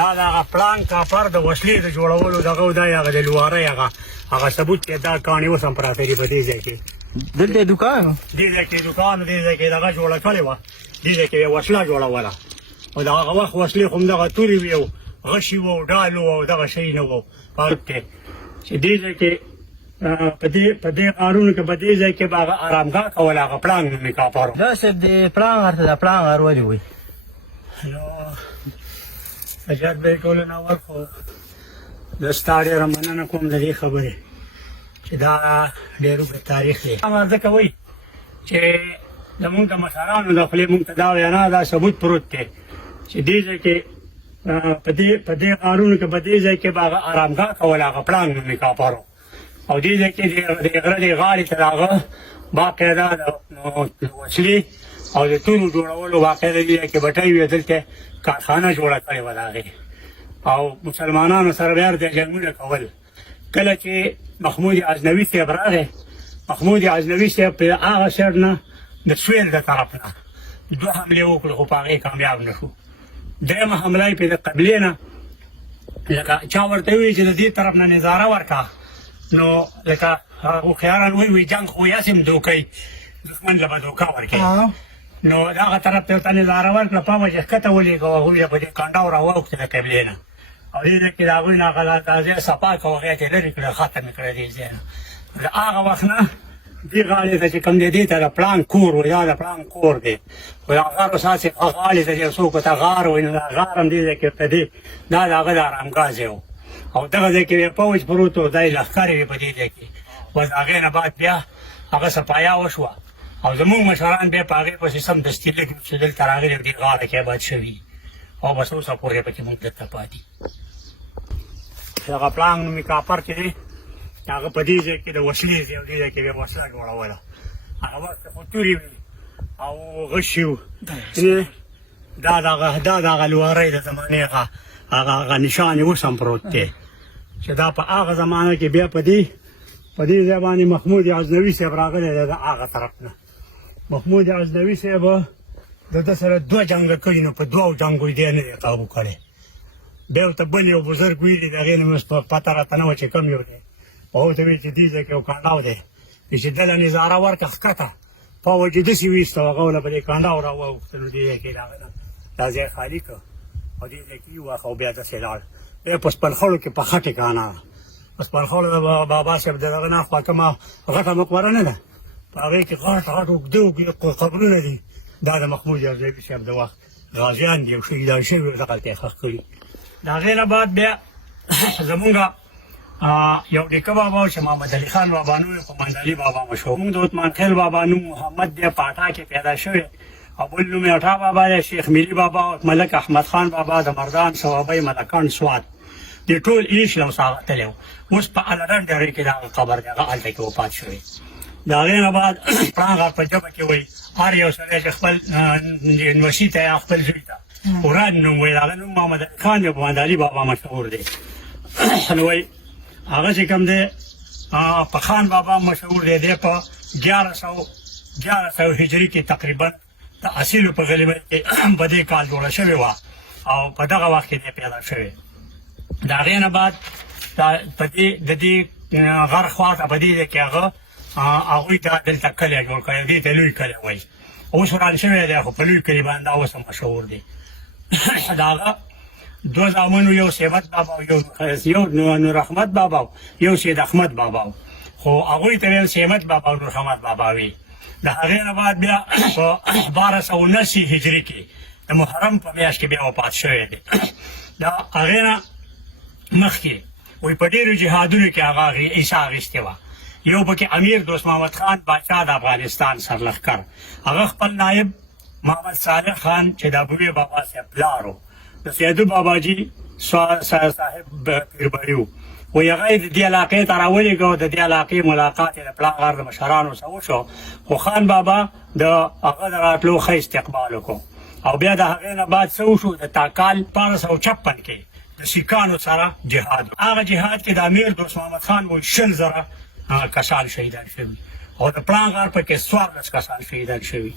دا دغه پلان کاپر د وسلې د جوړولو دغه دا هغه د لوارۍ هغه ثبوت چې دا کاڼي اوس هم پراته دي په دې ځای کې دلته دکان دې ځای کې دوکان دې ځای کې دغه جوړه کړې وه دې ځای کې یې وسله جوړوله او د هغه وخت وسلې خو همدغه تورې وې او غشي وه او ډال وه او دغه شی نه وه پارک کې چې دې ځای کې په دې غارونو کې په دې ځای کې به هغه ارامګاه کوله هغه پړانګ نومې کاپر دا صاحب د پړانګ غر ته د پړانګ غر ولې وایي نو اجازه به کولو نه اول خو زه ستا ډېره مننه کوم د دې خبرې چې دا ډېر اوږد تاریخ دی هغه ځکه وایي چې زمونږ د مشرانو د خولې مونږ ته دا وینا دا ثبوت پروت دی چې دې ځای کې په دې غارونو کې په دې ځای کې به هغه ارامګاه کوله هغه پړانګ نومې کاپرو او دې ځای کې د غره د غاړې ته د هغه باقاعده د وسلې او د تورو جوړولو باقاعده دې ځای کې بټۍ وې دلته کارخانه جوړه کړې وه د هغې او مسلمانانو سره بیا د جنګونه کول کله چې محمود غزنوي صاحب راغی محمود غزنوي صاحب په هغه سایډ نه د سویل د طرف نه 2 حملې وکړې خو په هغې کامیاب نه شو درېیمه حمله یې په د قبلې نه لکه چا ورته ووایي چې د دې طرف نه نظاره ورکړه نو لکه هوښیاران وایي جنګ خو یاسې هم دوکوي دښمن له به دوکه ورکوي نو دغه طرف ته ورته نظاره ورکړه پامه چې ښکته ولېږه هغوی یې په دې کنډاو راواوښته د قبلې نه او دې ځای کې د هغوی نه هغه ځای صفا کړه هغې ته یې لرې کړه ختم یې کړه دې ځای نه د هغه وخت نه دې غاړې ته چې کوم دی دې ته د پړانګ کور وایي دا د پړانګ کور دی خو د غارو ساسې غاړې ته چې څوک ورته غار وایي نو دا غار هم دې ځای کې ورته دی دا د هغه د ارامګاه ځای و او دغه ځای کې بیا پوځ پروت و دا یې لښکرې وې په دې ځای کې بس هغې نه بعد بیا هغه صفایا وشوه او زمونږ مشران بیا په هغې پسې سمدستي لږ چې دلته راغلي دې غاړه کې آباد شوي او بس اوسه پورې پکې مونږ دلته پاتې هغه پړانګ نومې کاپر چې دی هغه په دې ځای کې د وسلې ځای او دې ځای کې بیا وسله جوړوله هغه وخت خو تورې وې او غشي و دا دغه لوارۍ د زمانې هغه نشان یې اوس هم پروت دی چې دا په هغه زمانه کې بیا په دې ځای باندې محمود غزنوي صاحب راغلی دی د هغه طرف نه محمود غزنوي صاحب د ده سره 2 جنګه کړي نو په 2 جنګو یې دی نه دی قابو کړی بیا ورته بل یو بزرګ ویلي د هغې نه مې پته راته نه وه چې کوم یو دی هغه ورته ویل چې دې ځای کې یو کنډاو دی چې دله نظاره ورکړه ښکته فوج یې داسې ویسته هغه له په دې کنډاو راواوښته نو دې ځای کې دا ځای خالي کړه او دې ځای کې یې وواښه او بیا داسې لاړ بیا په سپلخړو کې پخه ټکانه ده په سپلخړو د بابا صاحب د دغه نه خوا کومه غټه مقبره نه ده په هغې کې غټ اوږده قبرونه دي دا د محمود غزنوي صاحب د وخت غازیان دي او شهیدان شوي دغلته یې ښخ کړي د هغې نه بعد بیا زمونږ یو نیکه بابا و چې محمد علي خان بابا نوم یې قمان علي بابا مشهور مونږ د عثمان خیل بابا نوم محمد دی په اټا کې پیدا شوی او بل نوم یې اټا بابا دی شیخ ملي بابا او ملک احمد خان بابا د مردان صوابۍ ملکان سوات دې ټول ایش له وساغتلی و اوس په الرن ډرې کې د هغه قبر دی هغه هلته کې وفات شوی د هغې نه بعد پړانګ په ژبه کې وایي هر یو سړی چې خپل نوشي ته یا خپل زوی ته وران نوم وایي د هغه نوم محمد علي خان دی محمد علي بابا مشهور دی نو وایي هغه چې کوم دی په خان بابا مشهور دی دی په 1100 هجري کې تقریبا د اصیلو په غلیمۍ کې په دې کال جوړه شوې وه او په دغه وخت کې دی پیدا شوې د هغې نه بعد د دې غر خوا ته په دې ځای کې هغوی ته دلته کلی جوړ کړی دې ته لوی کلی وایي اوس وران شوی دی خو په لوی کلي باندې دا اوس هم مشهور دی د هغه 2 زامنو یو سیمت بابا یو نور احمد بابا یو سید احمد بابا خو هغوی ته ویل سیمت بابا او نور احمد بابا وي د هغې نه بعد بیا په 1279 هجري کې د محرم په میاشت کې بیا وفات شوی دی د هغې نه مخکې وایي په ډېرو جهادونو کې هغه عیسا اخیستې وه یو پکې امیر دوست محمد خان باچا د افغانستان سرلښکر هغه خپل نایب محمد صالح خان چې د ابوی بابا صاحب پلار و د سیدو باباجي صاحب پیربړي و وایي هغه یې د دې علاقې ته راولېږه او د دې علاقې ملاقات یې د پلار د مشرانو سره وشو خو خان بابا د هغه د راتلو ښه استقبال وکړو او بیا د هغې نه بعد څه وشو د تاکال 1256 کې د سیکانو سره جهاد هغه جهاد کې د امیر دوست محمد خان وایي 100,000 کسان شهیدان شوي او د پړانګ غر پکې 14 کسان شهیدان شوي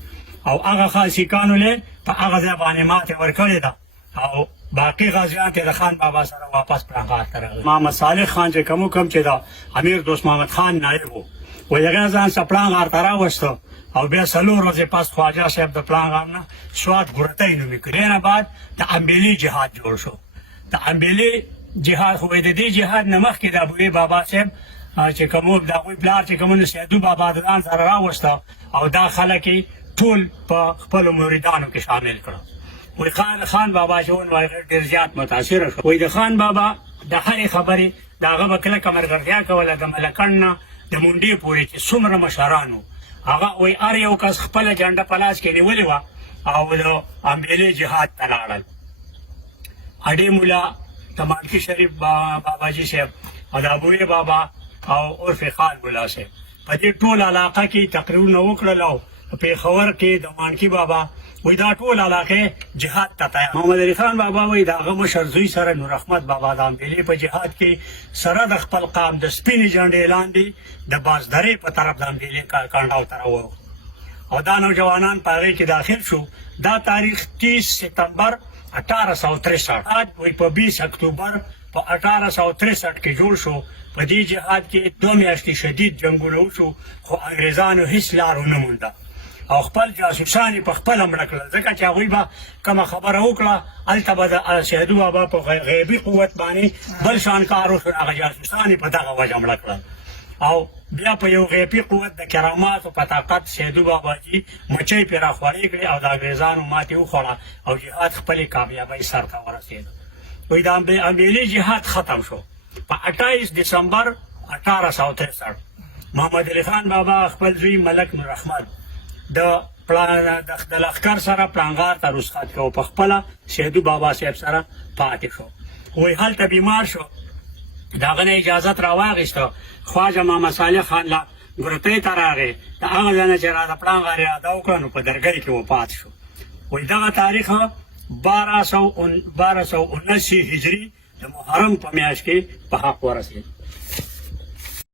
او هغه سیکانو له په هغه ځای باندې ماتې ورکړې ده او باقي غازیان ته د خان بابا سره واپس پرانغار ته راغلل. محمد صالح خان چې کوم چې دا امیر دوست محمد خان نایب و هغه ځان څخه پرانغار ته راوسته او بیا څلور ورځې پس خواجه صاحب د پرانغار نه سوات ګورتۍ نومې کړ. نه بعد د امبیلي جهاد جوړ شو. د امبیلي جهاد خو د دې جهاد نه مخکې د ابوی بابا صاحب چې کوم د هغوی پلار چې کوم سیدو بابا د ځان سره راوسته او دا خلک یې ټول په خپلو مریدانو کې شامل کړل. وی خان بابا چې وایي ډېر زیات متاثره شو. وایي د خان بابا د هرې خبرې د هغه به کلکه ملګرتیا کوله د ملکڼ نه د مونډې پورې چې څومره مشران وو هغه وایي هر یو کس خپله جنډه په لاس کې نیولې وه او د امبیلې جهاد ته لاړل. اډې مولا د مالکي شریف باباجي صاحب او د ابوی بابا او عرف خان مولا صاحب په دې ټول علاقه کې تقریرونه وکړل او په پېښور کې د مانکي بابا وی دا ټول علاقې جهاد ته تیار. محمد علي خان بابا وی د هغه مشر زوی سره نور احمد بابا د امبیلې په جهاد کې سره د خپل قام د سپینې جنډې لاندې د بازدرې په طرف د امبیلې کانډاو ته راووت او دا نوجوانان په هغې کې داخل شو. دا تاریخ 30 ستمبر 1863 وی په 20 اکتوبر په 1863 کې جوړ شو. په دې جهاد کې 2 میاشتې شدید جنګونه وشو خو انګریزانو هیڅ لار ونه مونده او خپل جاسوسان یې په خپله مړه کړل ځکه چې هغوی به کومه خبره وکړه هلته به د سیدو بابا په غیبي قوت باندې بل شان کار وشو. هغه جاسوسان یې په دغه وجه مړه کړل او بیا په یو غیبي قوت د کراماتو په طاقت سیدو باباجي مچۍ پرې راخورې کړې او د انګریزانو ماتې وخوړه او جهاد خپلې کامیابۍ سر ته ورسېد. وایي د امبیلې جهاد ختم شو په 28 دسمبر 1863. محمد علي خان بابا خپل زوی ملک نور احمد د لښکر سره پلانغار ته رخصت کو په خپله سیدو بابا صاحب سره پاتې شو. وایي هلته بیمار شو د هغه نه اجازت راواخیسته. خواجه محمد صالح خان له ګورتۍ ته راغی د هغه ځای نه چې را د پلانغار اراده وکړه نو په درګۍ کې وفات شو. وایي دغه تاریخ 1279 هجري د محرم په میاشت کې په حق ورسېد.